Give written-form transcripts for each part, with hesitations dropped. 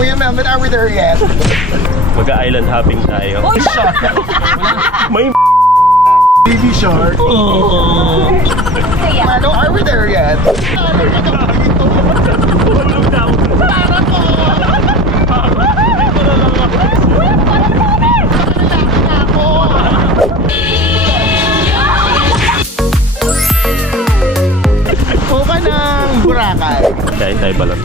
Kuya Melvin, are we there yet? Mag-island hopping tayo. Oh, shark! May Baby shark! oh. Mano, are we there yet? Ano ka na dito? Tulog na ako. Para po! O ka ng Boracay. Kain tayo balon.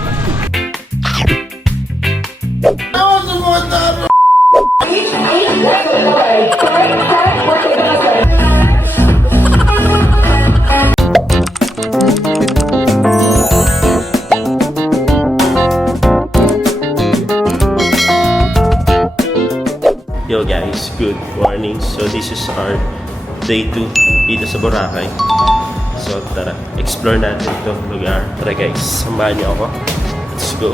Yo guys, good morning. So this is our day 2 dito sa Boracay. So tara, explore natin itong lugar. Tara guys, samahan niyo ako. Let's go.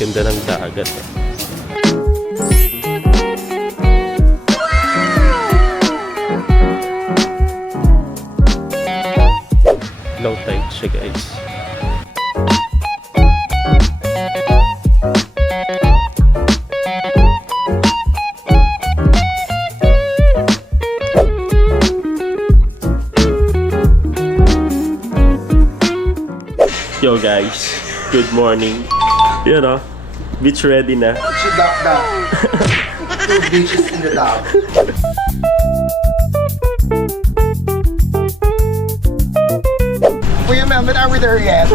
Ganda ng dagat. Low tide siya guys. Yo guys, good morning. You know, beach ready na. She ducked down. 2 beaches in the dock. Kuya Melvin, are we there yet?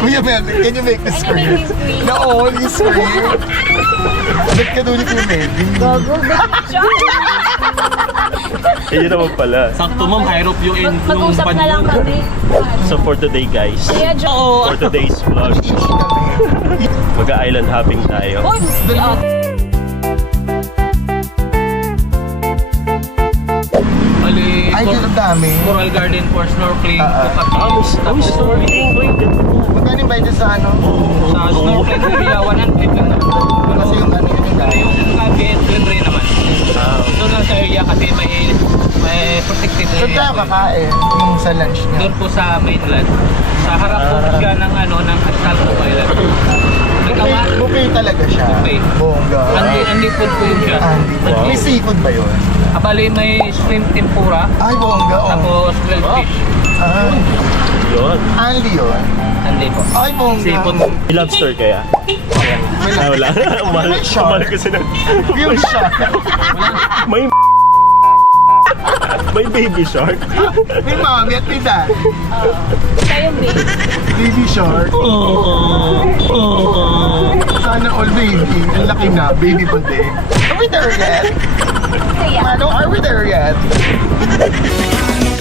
Kuya Melvin, can you make the screen? No, you screen. Ba't ka doon ni Kuya Melvin? Eh, yun naman pala. Sakto ma'am, high rope yung Mag-usap na lang kami. So for today guys, Kaya Joe. for today's vlog, mag-island hopping tayo. Uy! Ali, Ay, yun ang dami. Coral Garden for snorkeling. Tapos snorkeling. Magkano ba ito sa ano? Sa snorkeling area, 100 lang. Kasi yung ano yun yung dami. Yung caveat, libre naman. Doon lang sa area kasi may protected So area. tayo kakain yung sa lunch niya. Doon po sa mainland. Sa harap po siya ng Astalco Island. May kawa. Buffet talaga siya. Buffet. Bongga. Andy food po yun siya. Andy. Wow. May seafood ba yun? Abali may shrimp tempura. Ay, bongga. Oh. Tapos grilled fish. Ah, Yun. Andy yun. Andy po. Ay, bongga. Seafood. May lobster kaya? May Ah, wala. Mahal May shark. mahal kasi na. Yung shark. May may baby shark. May mommy at may dad. Kayo, babe. Baby shark. Sana all baby. Ang laki na. Baby pa din. Are we there yet? Kaya. Mano, are we there yet?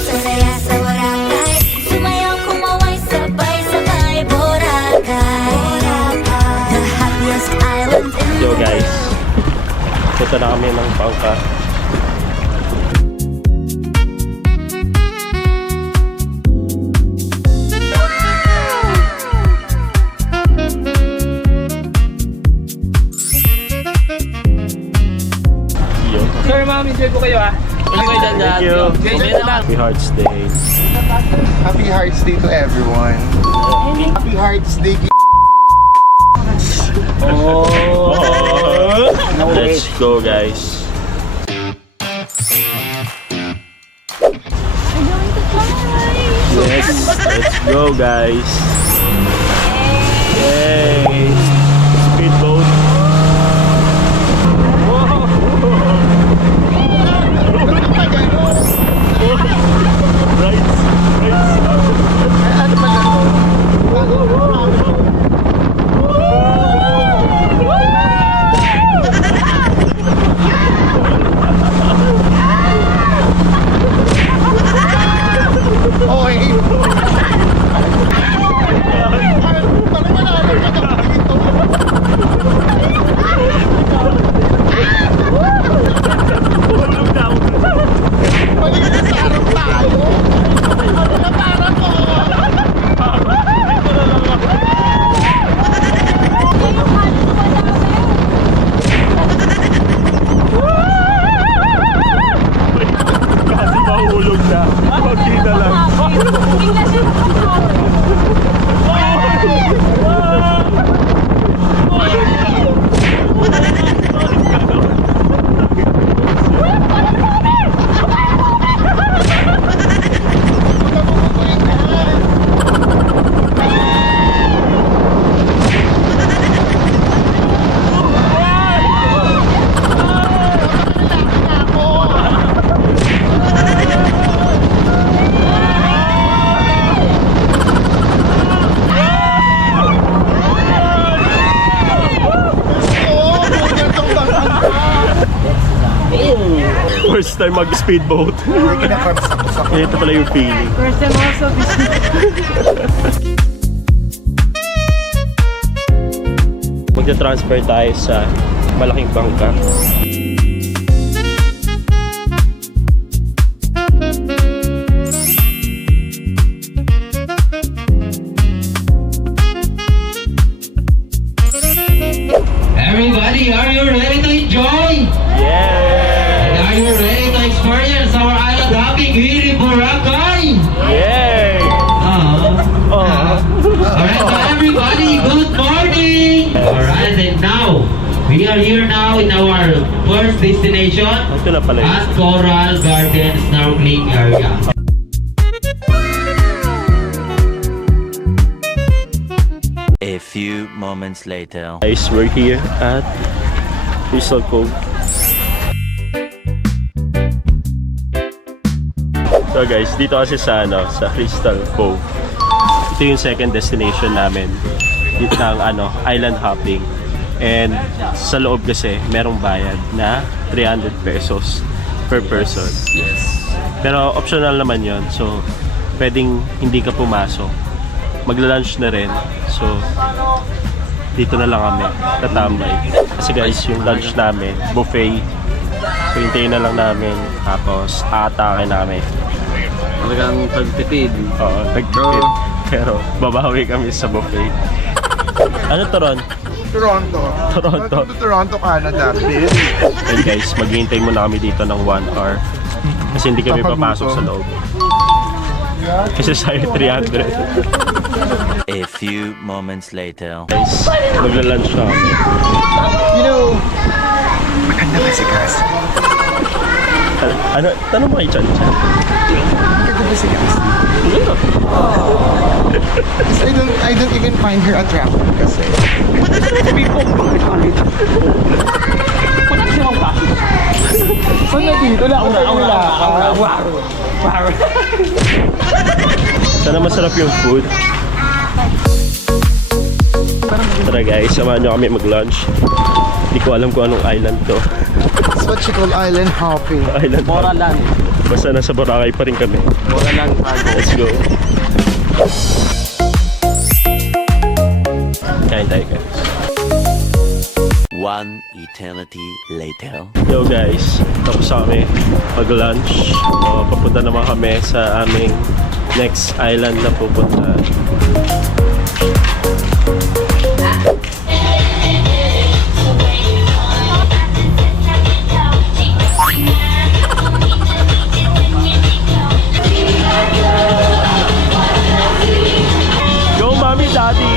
Saya sa Boracay, sumayaw kumaway sabay-sabay Boracay, the happiest island in the Yo guys, punta na kami ng Pangka. Yo. Sir, ma'am, enjoy po kayo ah. Thank you. Happy Hearts Day. Happy Hearts Day to everyone. Happy Hearts Day. Oh. Let's go guys. Yes, let's go guys. Yay! Speedboat. Rides. Ano ba lang? Okay. first time mag-speedboat. May kinakrabs ako sa Ito pala yung feeling. First time also. Magta-transfer tayo sa malaking bangka. Everybody, are you ready to enjoy? Yeah! Are you ready to experience our island hopping here in Boracay? Yeah! Alright, so everybody, good morning! Alright, and now, we are here now in our first destination Ito na pala yun. at Coral Garden Snorkeling Area. A few moments later. Guys, we're here at Crystal Cove. So guys, dito kasi sa Crystal Cove. Ito yung second destination namin. Dito ng island hopping. And sa loob kasi merong bayad na 300 pesos per person. Yes. Pero optional naman yon. So pwedeng hindi ka pumasok. Magla-lunch na rin. So dito na lang kami tatambay. Kasi guys, yung lunch namin buffet. So hintayin na lang namin. Tapos aatake na kami. Talagang pagtipid. Oo, nagtipid. Pero babawi kami sa buffet. Ano to, Ron? Toronto. Toronto. Welcome to Toronto, Canada, bitch. And guys, maghihintay muna kami dito ng 1 hour. Kasi hindi kami papasok sa loob. Kasi sa'yo 300. A few moments later. Guys, magla-lunch na kami. You know, maganda kasi guys. Ano? Tanong mo kay Chan Chan. Maganda kasi guys. I don't even find her attractive kasi. Saan na dito? Wala akong Sana masarap yung food. Tara guys, samahan nyo kami mag-lunch. Hindi ko alam kung anong island to. That's what you call island hopping. Island. Moralan. Basta nasa Boracay pa rin kami. Moralan. Let's go. Kain tayo guys. One eternity later. Yo guys, tapos kami mag-lunch. Papunta naman kami sa aming next island na pupunta. Go mommy, daddy!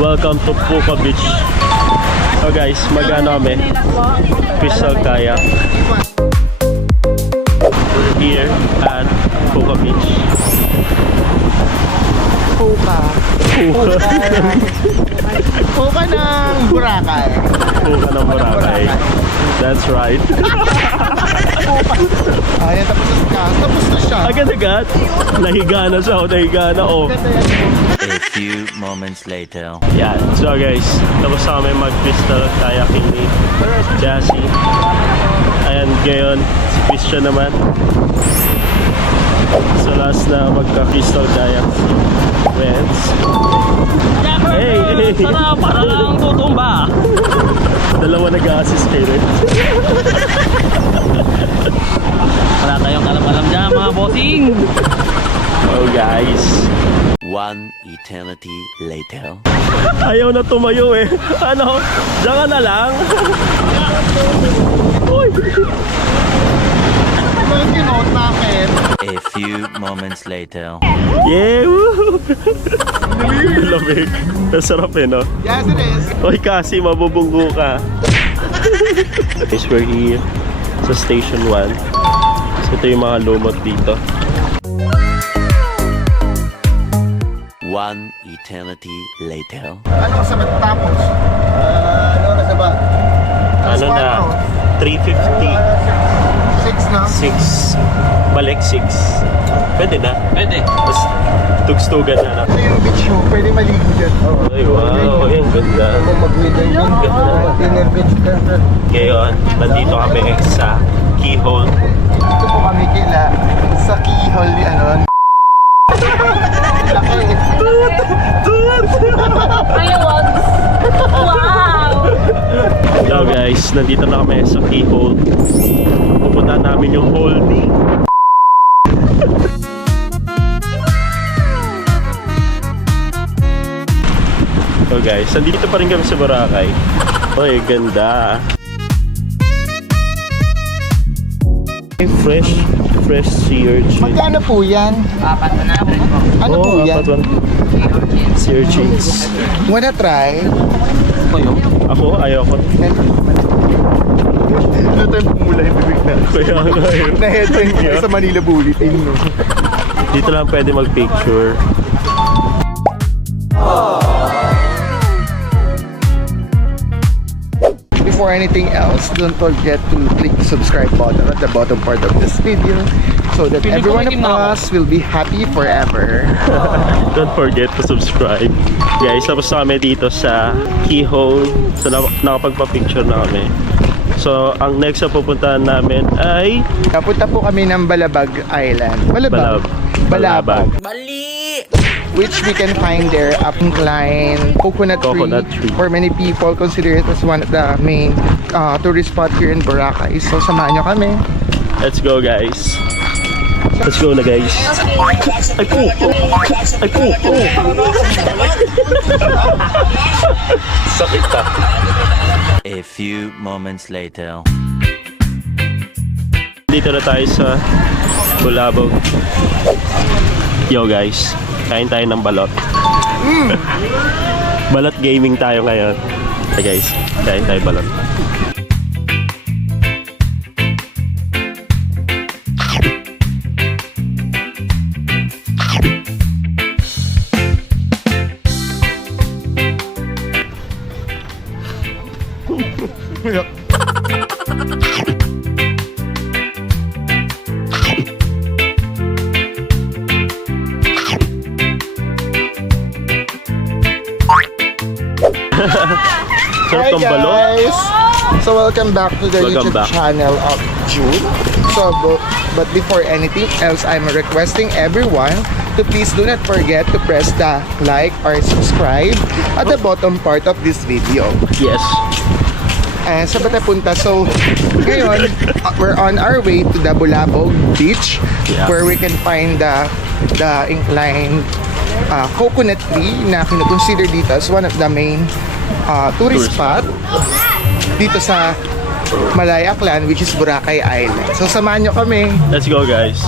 Welcome to Puka Beach. So guys, mag-ano kami? Crystal Kayak. Here at Puka Beach. Puka. Puka ng Boracay. Puka ng Boracay. That's right. Ayan, tapos na siya. Agad-agad. Nahiga na siya. Nahiga na. A few moments later. Yan. So guys, tapos na kami mag-crystal kayaking ni Jassy. And ngayon, si Christian naman. So last na magka-crystal kayak si Renz. Hey! Tara, para lang tutumba. Dalawa nag-a-assist kay Renz. Wala tayong alam-alam dyan, mga bossing. Oh guys. One eternity later. Ayaw na tumayo eh. Ano? Diyan ka na lang. Ano yung kinote namin? A few moments later. Yeah! Woo! Lamig. Nasarap eh, no? Yes, it is. Oy, kasi mabubunggo ka. Guys, we're here sa Station 1. So, ito yung mga lumot dito. One eternity later. Ano sa matapos? Ano na sa ba? Ano na? 350. 6 na? 6. Balik 6. Pwede na. Pwede. Mas tugstugan na. Ito yung beach mo, pwede maligo dyan. Ay, wow. Ay, ang ganda. Mag-dinner beach ka. Ngayon, nandito kami sa Keyhole. Dito po kami kila sa keyhole ni ano. Laki. Ayun. Wow! Hello guys, nandito na kami sa Keyhole. Pupunta namin yung Holney. So guys, nandito pa rin kami sa Boracay. Oy, ganda. Fresh sea urchin. Magkano po yan? Ano po yan? Sea urchins. Wanna try? Ako, ayoko. Ano tayo pumula yung bibig na? Kaya nga yun. Na-headbang ko sa Manila Bullet. Ayun no. Dito lang pwede mag-picture. Before anything else, don't forget to click the subscribe button at the bottom part of this video so that every one of us will be happy forever. Don't forget to subscribe. Guys, tapos na kami dito sa Keyhole. So, nakapagpa-picture na kami. So, ang next na pupuntahan namin ay Napunta po kami ng Balabag Island. Balabag. Which we can find there, Upcline, Coconut Tree. For many people, consider it as one of the main tourist spot here in Boracay. So, samahan nyo kami. Let's go guys. Let's go na guys. Ay po! Ay po! Sakit ka. A few moments later. Dito na tayo sa Bulabog. Yo guys, kain tayo ng balot. Balot gaming tayo ngayon. Hey guys, kain tayo balot. Sarap Hi ng balot. guys! So welcome back to the Welcome YouTube back. channel of June. So but before anything else, I'm requesting everyone to please do not forget to press the like or subscribe at the bottom part of this video. Yes. Saan ba tayo punta? So ngayon, we're on our way to the Bulabog Beach, Yeah. where we can find the inclined coconut tree na kinoconsider dito as one of the main tourist spot dito sa Malaya Clan, which is Boracay Island. So samahan nyo kami. Let's go guys.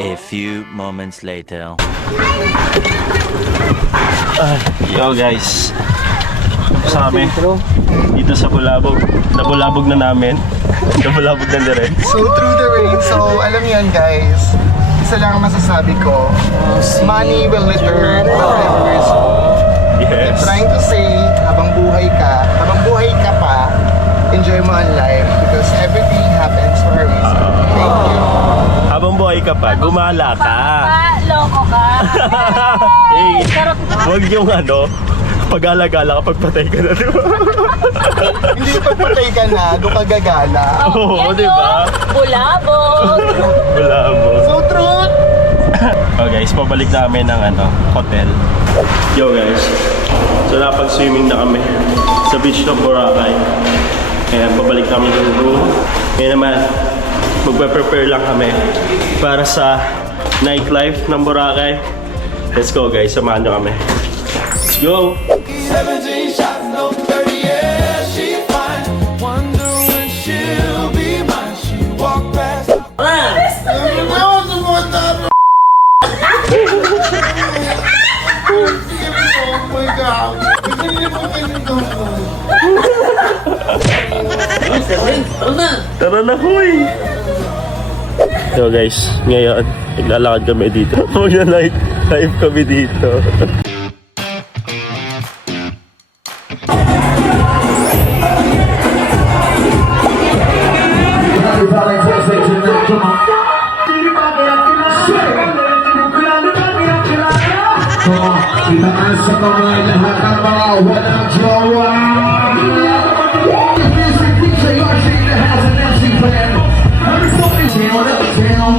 A few moments later. Yo guys. Sa kami. Dito sa Bulabog. Nabulabog na namin. Nabulabog na rin. So through the rain, so alam niyo yan guys, isa lang ang masasabi ko, money will return whatever is I'm Yes. trying to say, habang buhay ka pa, enjoy mo ang life because everything happens for a reason. Thank you. Habang buhay ka pa, gumala ka. Loko ka. Hey, Charot. wag yung pag-alagala kapag patay ka na, di ba? Hindi pagpatay ka na, doon ka gagala. Oo, Yan di ba? yun. Bulabog. Bulabog. So truth! Oh guys, pabalik namin ng hotel. Yo guys, so napag-swimming na kami sa beach ng Boracay. Kaya pabalik namin ng room. Kaya naman, magpe-prepare lang kami para sa nightlife ng Boracay. Let's go guys, samahan nyo kami. Let's go! 17 shots, no 30, yeah, she Naman ako eh. So guys, ngayon, naglalakad kami dito. Magna-live kami dito. Itaas sa mga lahat ng mga walang jowa. Music DJ Yoshi that has an MC plan. Everybody down, up down.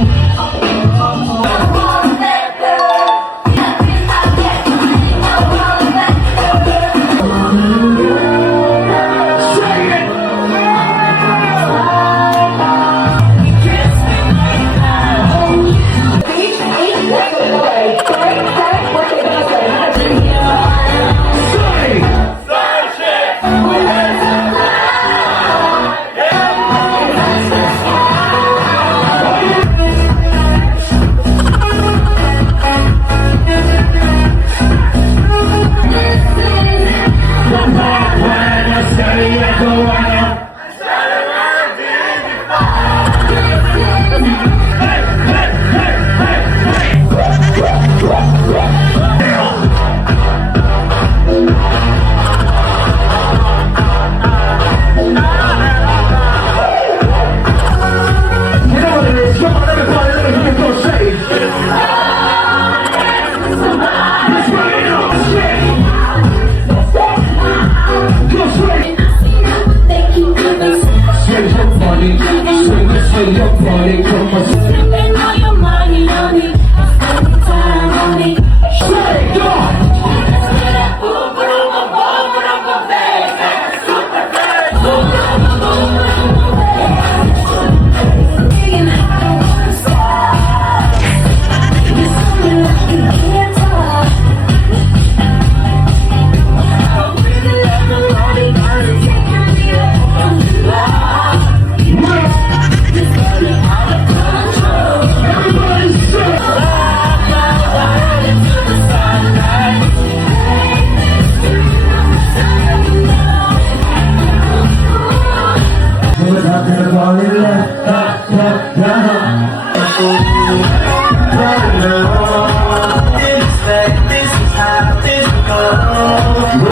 Spend all your money on me, spend time on me.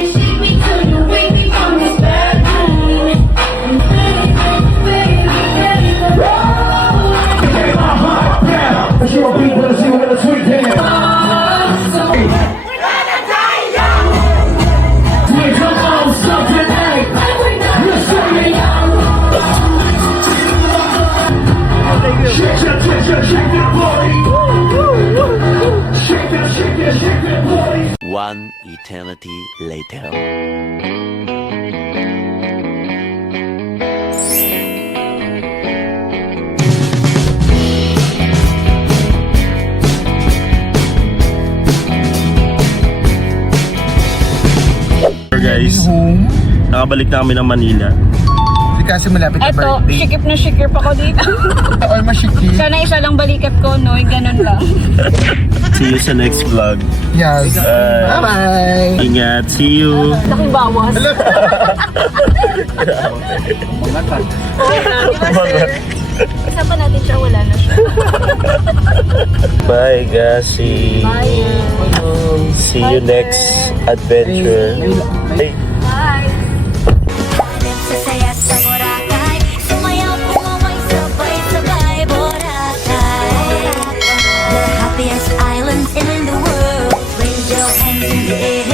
Shake me till you wake me from this bad dream. Ready to roll. Show people to see what a sweet dance. We come on something, hey. You're saying shake that body. Shake that body. One eternity later. Guys, nakabalik na kami ng Manila. Kasi malapit na Eto, birthday. sikip na sikip ako dito. Or masikip. Sana isa lang balikat ko, no? Ganun lang. See you sa next vlog. Yes. Bye-bye. Ingat. See you. Laking bawas. Isa pa natin siya, wala na siya. Bye, Gasi. See you next adventure. Bye. Sasaya sa Boracay, sumayaw kumaway sabay-sabay Boracay. The happiest island in the world. Raise your hands in the air.